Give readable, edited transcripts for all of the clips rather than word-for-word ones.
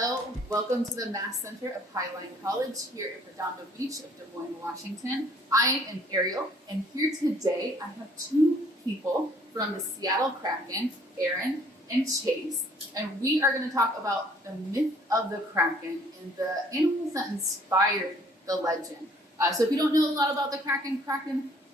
Hello, welcome to the Mass Center of Highline College here in Redondo Beach of Des Moines, Washington. I am Ariel, and here today I have two people from the Seattle Kraken, Aaron and Chase, and we are going to talk about the myth of the Kraken and the animals that inspired the legend. So if you don't know a lot about the Kraken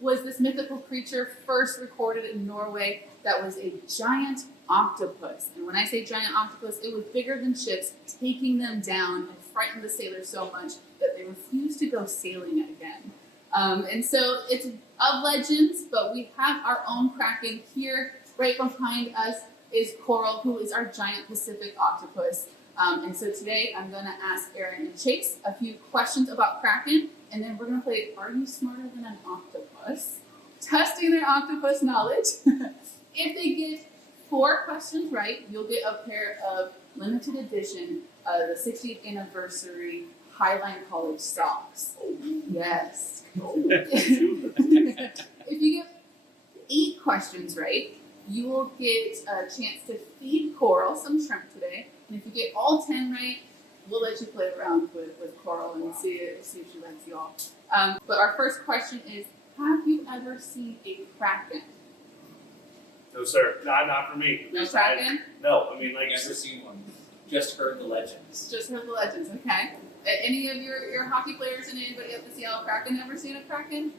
was this mythical creature first recorded in Norway that was a giant octopus. And when I say giant octopus, it was bigger than ships, taking them down and frightened the sailors so much that they refused to go sailing again. And so it's of legends, but we have our own Kraken here. Right behind us is Coral, who is our giant Pacific octopus. And so today I'm going to ask Aaron and Chase a few questions about Kraken, and then we're going to play Are You Smarter Than an Octopus? Testing their octopus knowledge. If they get 4 questions right, you'll get a pair of limited edition, the 60th anniversary Highline College socks. Yes. If you get 8 questions right, you will get a chance to feed Coral some shrimp today. And if you get all 10 right, we'll let you play around with Coral and see if she likes you all. But our first question is, have you ever seen a Kraken? No, sir. Not for me. No Kraken? No, I mean, like, Never seen one. Just heard the legends. Just heard the legends, okay. Any of your hockey players and anybody at the Seattle Kraken ever seen a Kraken?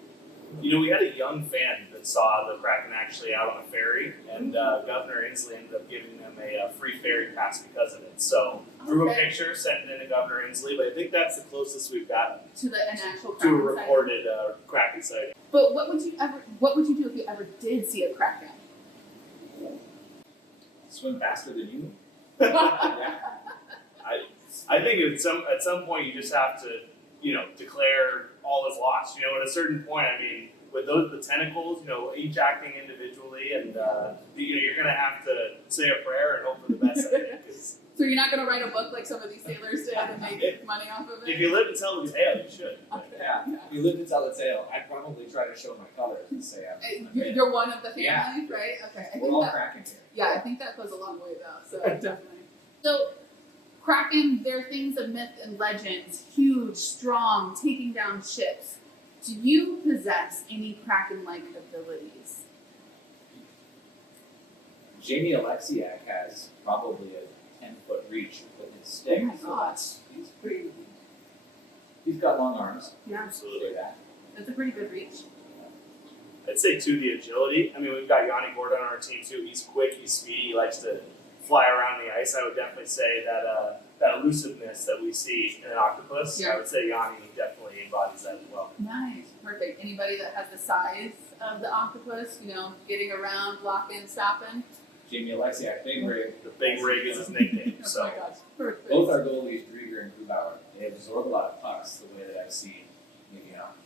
you know, we had a young fan that saw the Kraken actually out on a ferry, and Governor Inslee ended up giving them a free ferry pass because of it. So, drew a picture, sent it in to Governor Inslee, but I think that's the closest we've gotten To an actual to a Kraken recorded Kraken sighting. But what would you do if you ever did see a Kraken? Swim faster than you. Yeah. I think at some point you just have to, declare all is lost. At a certain point, I mean, with the tentacles, each acting individually, and you're gonna have to say a prayer and hope for the best. I think. So you're not going to write a book like some of these sailors did and make money off of it? If you live to tell the tale, you should. Yeah. If you live to tell the tale, I'd probably try to show my colors and say You're one of the family, Yeah. right? Okay. I we're think all that, Kraken here. yeah, I think that goes a long way though. So definitely. So Kraken, they're things of myth and legends, huge, strong, taking down ships. Do you possess any Kraken-like abilities? Jamie Alexiak has probably a 10-foot reach with his stick. Oh my so gosh. he's pretty. He's got long arms. Yeah, Absolutely. Say that. that's a pretty good reach. I'd say too the agility. I mean, we've got Yanni Gordon on our team too. He's quick, he's speedy, he likes to fly around the ice. I would definitely say that that elusiveness that we see in an octopus, Yeah. I would say Yanni definitely embodies that as well. Nice, perfect. Anybody that has the size of the octopus, getting around, blocking, stopping? Jamie Alexiak, big rig. The big rig is his nickname. Oh So my gosh, perfect. Both our goalies, Drieger and Grubauer, they absorb a lot of pucks the way that I've seen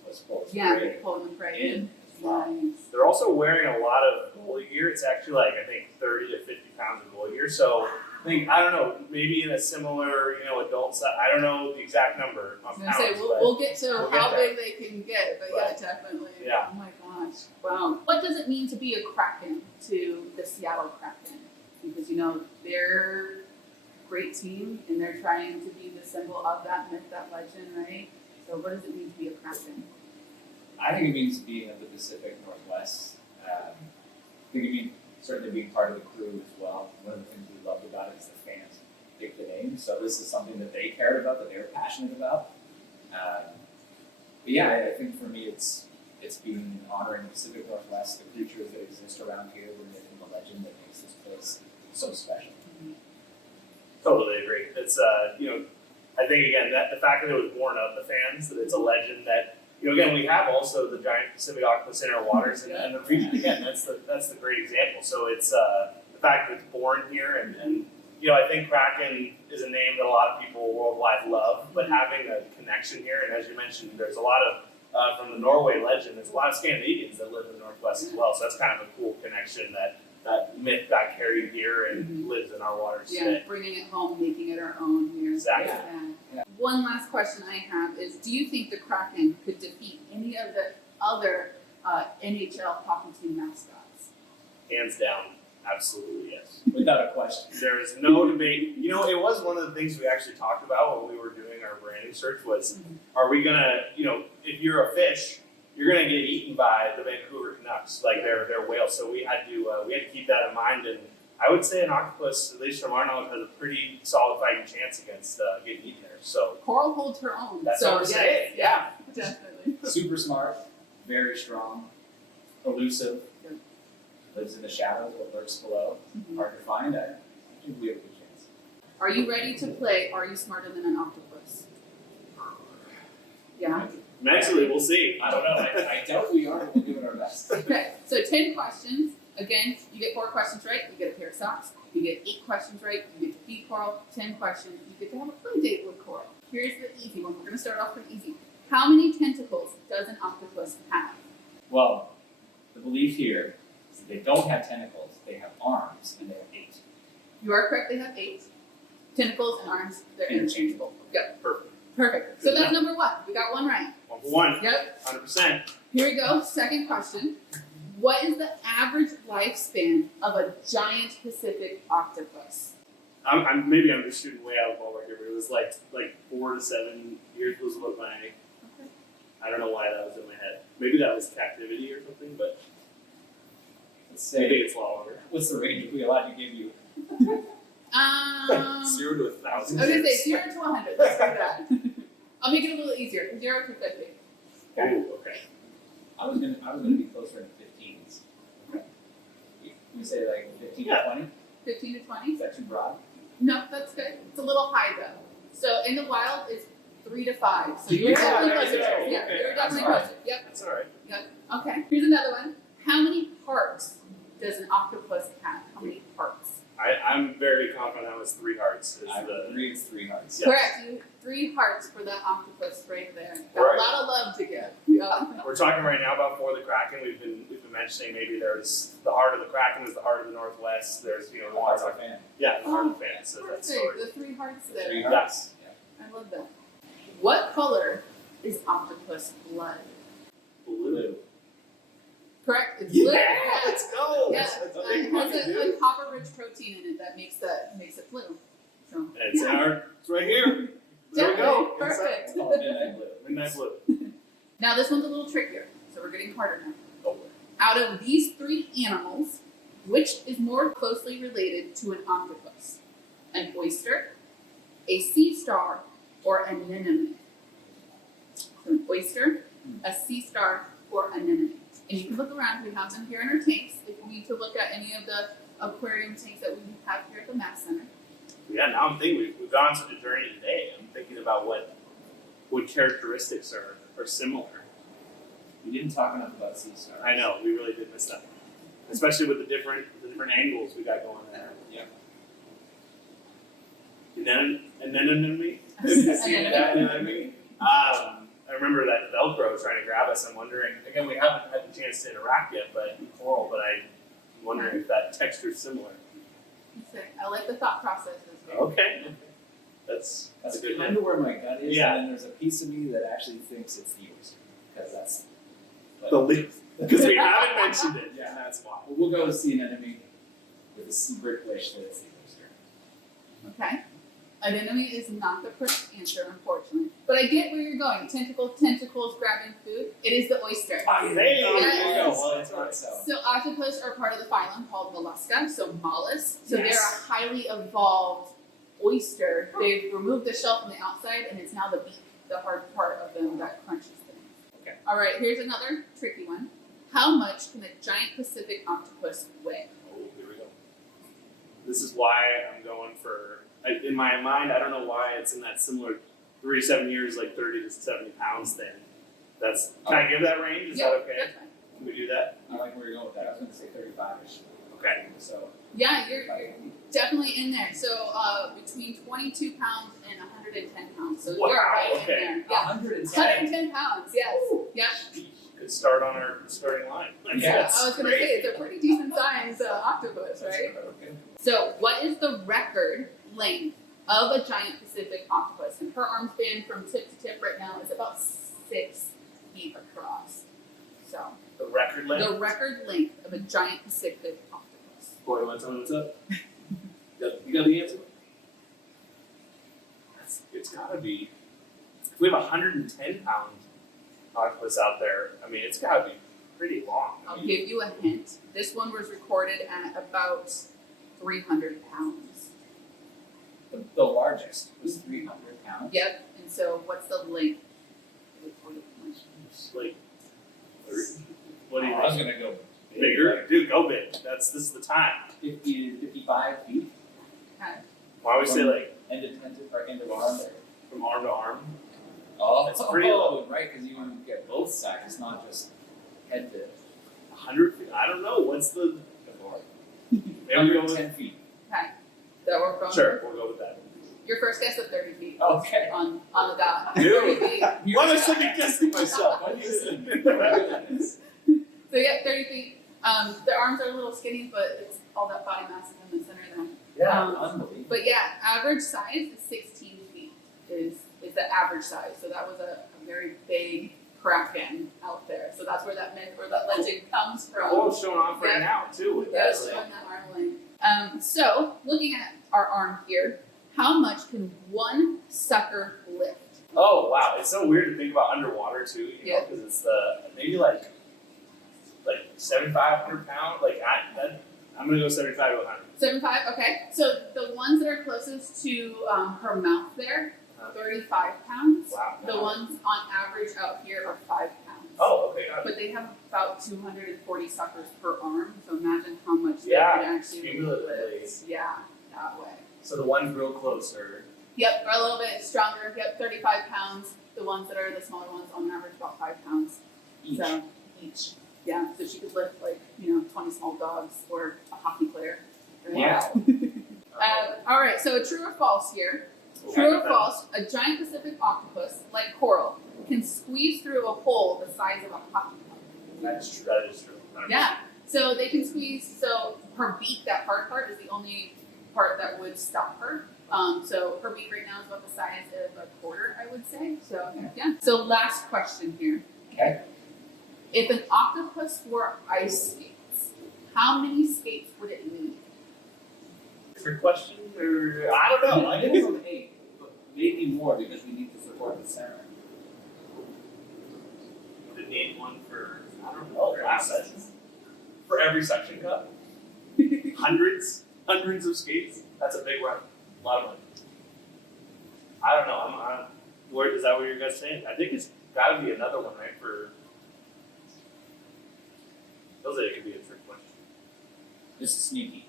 what's called Yeah, pulling them right in. Nice. they're also wearing a lot of goalie gear. It's actually like I think 30 to 50 pounds of goalie gear. So I don't know, maybe in a similar adult size. I don't know the exact number I on was pounds. gonna say but we'll get to we'll how get there. big they can get, but yeah, But, definitely. yeah. Oh my gosh. Wow. What does it mean to be a Kraken to the Seattle Kraken? Because they're a great team and they're trying to be the symbol of that myth, that legend, right? So what does it mean to be a Kraken? I think it means being of the Pacific Northwest. I think it means certainly being part of the crew as well. One of the things we loved about it is the fans picked the name. So this is something that they cared about, that they were passionate about. But yeah, I think for me it's being honoring the Pacific Northwest, the creatures that exist around here, and the legend that makes this place so special. Totally agree. It's I think again that the fact that it was born of the fans, that it's a legend that again we have also the giant Pacific octopus in our waters and the region again. That's the great example. So it's the fact that it's born here and I think Kraken is a name that a lot of people worldwide love, but having a connection here, and as you mentioned, there's a lot of from the Norway legend. There's a lot of Scandinavians that live in the Northwest as well. So that's kind of a cool connection that myth got carried here and lives in our waters Yeah, today. bringing it home, making it our own here. Exactly. Yeah. One last question I have is, do you think the Kraken could defeat any of the other NHL hockey team mascots? Hands down. Absolutely, yes. Without a question. There is no debate. You know, it was one of the things we actually talked about when we were doing our branding search was, are we gonna, you know, if you're a fish, you're gonna get eaten by the Vancouver Canucks, like they're whales. So we had to keep that in mind. And I would say an octopus, at least from our knowledge, has a pretty solid fighting chance against getting eaten there. So Coral holds her own. that's so what we're yes, saying. Yeah. definitely. Super smart, very strong, elusive, Yep. lives in the shadows, what lurks below, Mhm. hard to find. I think we have a good chance. Are you ready to play Are You Smarter Than an Octopus? Yeah. Mentally, we'll see. I don't know. I doubt we are. We're doing our best. Okay, so 10 questions. Again, you get 4 questions right, you get a pair of socks. You get 8 questions right, you get to feed Coral. 10 questions, you get to have a play date with Coral. Here's the easy one. We're going to start off pretty easy. How many tentacles does an octopus have? Well, the belief here is that they don't have tentacles, they have arms, and they have 8. You are correct, they have 8. Tentacles and arms, they're interchangeable. Yep, Perfect. perfect. So that's number 1. We got 1 right. 1 for 1. Yep. 100%. Here we go. Second question. What is the average lifespan of a giant Pacific octopus? Maybe I'm just shooting way out of the ballpark here, but it was like 4 to 7 years was what my. Okay. I don't know why that was in my head. Maybe that was captivity or something, but Let's I think say, it's longer. what's the range we allowed to give you? 0 to 1,000. I was gonna say 0 to 100. Let's do that. I'll make it a little easier. 0 to 50. Oh, okay. I was gonna be closer to 15s. We say like 15 Yeah. to 20? 15 to 20. Is that too broad? No, that's good. It's a little high though. So in the wild, it's 3 to 5. So you're Yeah, definitely there closer. you go. Yeah, Okay, you're that's definitely all right. closer. Yep. That's all right. Okay. Here's another one. How many parts does an octopus have? How many parts? I'm very confident that was 3 hearts. Is I the, agree it's 3 hearts. Yes. Correct. You 3 hearts for that octopus right there. Got Right. a lot of love to give. Yeah. we're talking right now about For the Kraken. We've been mentioning maybe there's the heart of the Kraken is the heart of the Northwest. There's the Hearts water. are fan. Yeah, the heart of the fan. So Perfect. that's story. The 3 hearts there. 3 Yeah. hearts. Yeah. I love that. What color is octopus blood? Blue. Correct. It's Yeah, blue. let's go. Yeah. That's a It big has fucking a dude. copper-rich protein in it that makes it blue. So It's it's right here. There we Definitely. go. Perfect. It's called Midnight Blue. Midnight Blue. now this one's a little trickier, so we're getting harder now. Oh, Out of these 3 animals, which is more closely related to an octopus? An oyster, a sea star, or an anemone? So an oyster, a sea star, or an anemone. And you can look around. We have them here in our tanks. If you need to look at any of the aquarium tanks that we have here at the Mass Center. yeah. Now I'm thinking we've gone such a journey today. I'm thinking about what characteristics are similar. We didn't talk enough about sea stars. I know we really did miss that, especially with the different angles we got going there. Yeah. And then me. Anemone. I remember that Velcro trying to grab us. I'm wondering, again, we haven't had the chance to interact yet, but Coral, but I'm wondering if that texture's similar. I like the thought processes. Here. Okay. That's That's a good kind of where my gut is, Yeah. and then there's a piece of me that actually thinks it's the oyster, because that's. the least, because we haven't mentioned it. Yeah. That's why. Well, we'll go with sea anemone with a secret wish that it's the oyster. Okay. Anemone is not the correct answer, unfortunately. But I get where you're going. Tentacles grabbing food. It is the oyster. Hey, There you Yes. go. Well, that's right. So. So octopus are part of the phylum called Mollusca, so mollusks. So Yes. they're a highly evolved oyster. They've removed the shell from the outside, and it's now the beak, the hard part of them that crunches things. Okay. All right, here's another tricky one. How much can a giant Pacific octopus weigh? Oh, here we go. This is why I'm going for. In my mind, I don't know why it's in that similar 3 to 7 years, like 30 to 70 pounds thing. That's. Can I give that range? Is that okay? That's fine. Can we do that? I like where you're going with that. I was going to say 35ish. Okay. So. Yeah, you're definitely in there. So between 22 pounds and 110 pounds. So Wow, you're right okay. in there. Yeah. 110. 110 pounds, yes. Yep. Could start on our starting line. Like, Yeah, that's I was going to great. say, it's a pretty decent sized octopus, right? Okay. So, what is the record length of a giant Pacific octopus? And her arm span from tip to tip right now is about 6 feet across. So, The record length. the record length of a giant Pacific octopus. Corey, want to tell me what's up? You got the answer? It's gotta be. If we have 110-pound octopus out there, I mean, it's gotta be pretty long. I I'll mean, give you a hint. This one was recorded at about 300 pounds. The largest was 300 pounds. Yep, and so what's the length? it's like, what do you I was think? gonna go Bigger? like Dude, go big. This is the time. 50 to 55 feet, Okay. Why would we say like end of tent or end of arm. from arm to arm? Oh, It's pretty low. right, because you get both sides. It's not just head to 100 feet? I don't know. What's the. before. Maybe we go with. 10 feet. That work on Sure, we'll go with that. your first guess of 30 feet Okay. on the dot. Dude. 30 feet. Why am I second guessing myself? Why do you listen? So yeah, 30 feet. Their arms are a little skinny, but it's all that body mass is in the center of them. Yeah, Um, unbelievable. But yeah, average size is 16 feet is the average size. So that was a very big kraken out there. So that's where that myth or that legend comes from. Oh, it's showing off right Yeah. now too. With Yeah, that, it's like- showing that arm length. So looking at our arm here, how much can one sucker lift? Oh wow, it's so weird to think about underwater too. You know, Yeah. because it's the maybe like 7,500 pound. I'm gonna go 75 to 100. 75, okay. So the ones that are closest to her mouth there, 35 pounds. Wow. The ones on average out here are 5 pounds. Oh, okay, got it. But they have about 240 suckers per arm, so imagine how much Yeah, they can actually cumulatively. lift. Yeah, that way. So the ones real close are. Yep, are a little bit stronger. Yep, 35 pounds. The ones that are the smaller ones on average about 5 pounds. Each. So each. Yeah, so she could lift 20 small dogs or a hockey player. Yeah. All right, so true or false here. True or false, a giant Pacific octopus, like coral, can squeeze through a hole the size of a hockey puck. That's true. That is true. 100%. Yeah, so they can squeeze, so her beak, that hard part, is the only part that would stop her. So her beak right now is about the size of a quarter, I would say. So, yeah. So last question here. Okay. If an octopus wore ice skates, how many skates would it need? Trick question, or I don't know. I think it's on 8, but maybe more because we need to support the center. Would it need one for I don't know assets for every suction cup? Hundreds of skates. That's a big run. A lot of money. I don't know. Where is that? What you guys saying? I think it's got to be another one, right? For feels like it could be a trick question. This is sneaky.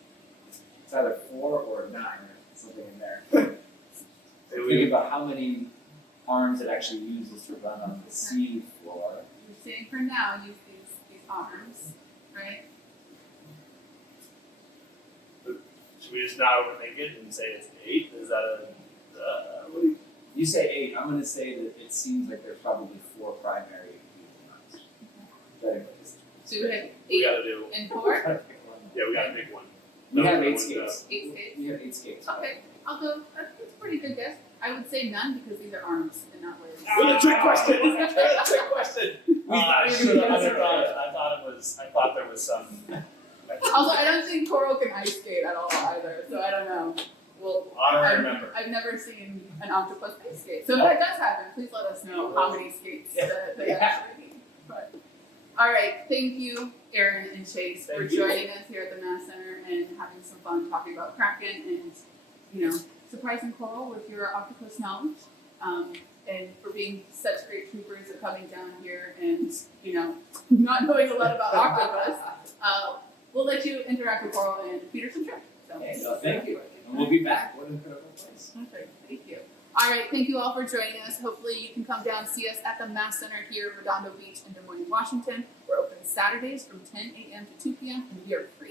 It's either 4 or 9 or something in there. Maybe Think we, about how many arms it actually uses to run on the sea floor. You're saying for now, use these arms, right? should we just not overthink it and say it's 8? Is that a what do you? You say 8, I'm going to say that it seems like there's probably 4 primary users. Anyways, So you had We 8 got to do. and 4, Yeah, we got to pick one. we have No, 8 no, skates. 8 skates. We have 8 skates. Okay, I'll go. That's a pretty good guess. I would say none because these are arms and not legs. It was a trick question. It was a trick question. thought you Should were have. gonna say I thought there was some. Also, I don't think coral can ice skate at all either, so I don't know. Well, Honorary member. I've never seen an octopus ice skate. So if that does happen, please let us know how many skates that they actually need. But, all right, thank you, Aaron and Chase, for Thank you. joining us here at the Mass Center and having some fun talking about Kraken and, surprising coral with your octopus knowledge. And for being such great troopers at coming down here and, not knowing a lot about octopus. We'll let you interact with coral and Peterson Trip. So. Okay, no, thank you. And we'll be back. What an incredible place. Perfect. Thank you. All right. Thank you all for joining us. Hopefully you can come down and see us at the Mass Center here in Redondo Beach in Des Moines, Washington. We're open Saturdays from 10 a.m. to 2 p.m. and we are free.